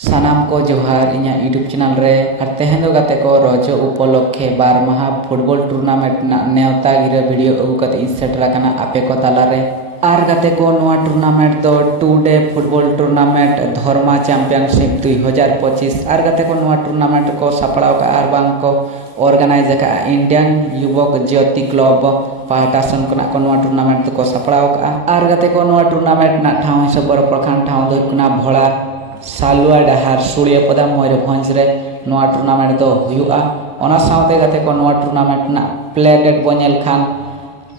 सानाम को जोहार इन्या यूट्यूब चैनल रे और तेहन दो गाते को रोजो उपलक्षे बार माह फुटबॉल टूर्नामेंट नेवता गिरा वीडियो अगु कते इन सेटरा कना आपे को ताला रे आर गाते को नोआ टूर्नामेंट दो 2 day football tournament Dharma championship 2025 आर गाते को नोआ टूर्नामेंट को सपड़ाव का आर बांग को ऑर्गेनाइज का इंडियन युवक ज्योति क्लब पाहटा सन को नोआ टूर्नामेंट को सपड़ाव का आर गाते को नोआ टूर्नामेंट ना ठाव हिसाब प्रखंड ठाव दो कुना भोला सालुआ डहार सूर्यपदा मयूरभंज रे नोआ टूर्नामेंट दो हुआ ओना सावते गाते को नोआ टूर्नामेंट ना प्ले डेट बनेल खान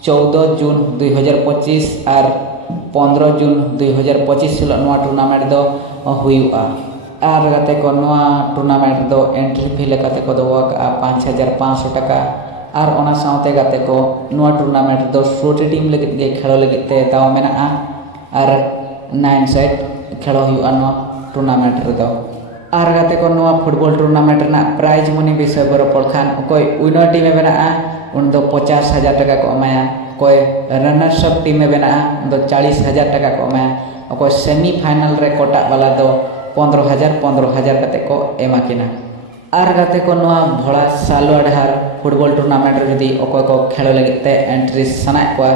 14 जून 2025 और 15 जून 2025 हिलो नोआ टूर्नामेंट दो हुआ आर गाते को नोआ टूर्नामेंट दो एंट्री फी लेकाते को दो 5500 टाका और ओना सावते गाते को नोआ टूर्नामेंट दो छोटी टीम लगित गे खेलो लगित ते दाव मेना और 9 सेट खेलो हुआ नोआ टूर्नामेंट रेदो आर गाते को नोआ फुटबॉल टूर्नामेंट ना प्राइज मनी विषय बर पड़खान कोई विनर टीम बना उन दो 50,000 टाका को एमाया कोई रनर्स अप टीम बना उन दो 40,000 टाका को एमाया कोई सेमीफाइनल रे कोटा वाला दो 15,000 कते को एमा किना आर गाते को नोआ भोला सालुआ डहार फुटबॉल टूर्नामेंट रे जदी ओको को खेलो लगते एंट्री सना को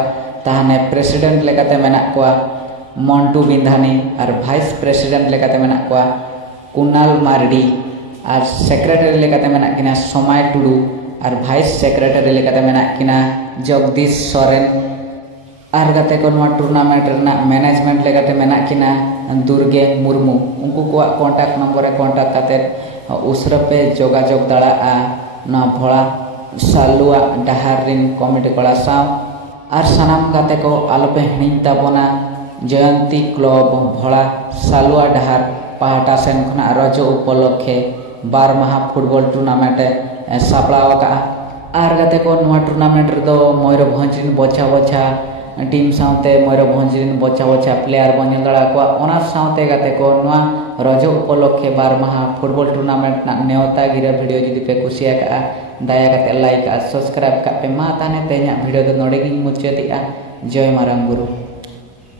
ताहने प्रेसिडेंट लेकाते मेना को मंटू बिंधानी और वाइस प्रेसिडेंट लेकाते मेना को कुणाल मार्डी और सेक्रेटरी लेकाते मेना किना समय टुडू और वाइस सेक्रेटरी लेकाते मेना किना जगदीश सोरेन और गाते को नोआ टूर्नामेंट ना मैनेजमेंट लेकाते मेना किना दुर्गे मुर्मू उनको को कांटेक्ट नंबर कांटेक्ट काते उसरा पे जोगाजोग दाड़ा ना भोला सालुआ डहार रिन कमिटी कोड़ा साव और सनाम गाते को आलोपे हिणी ताबोना जयंती क्लब भोला सालुआ डहार पाहटा सेन खना रजो उपलक्षे बार माह फुटबॉल टूर्नामेंट सापड़ाव का आर गाते को नोआ टूर्नामेंट दो मयूरभंज रिन बच्चा बच्चा टीम सावते मयूरभंज रिन बच्चा बच्चा प्लेयर बने दड़ा को ओना सावते गाते को नोआ रजो उपलक्षे बार माह फुटबॉल टूर्नामेंट ना नेवता गिरा वीडियो जदि पे कुसिया का दया करते लाइक और सब्सक्राइब का पे मा ताने ते냐 वीडियो दो नोडे गिन मुचादिया जय मारांग गुरु।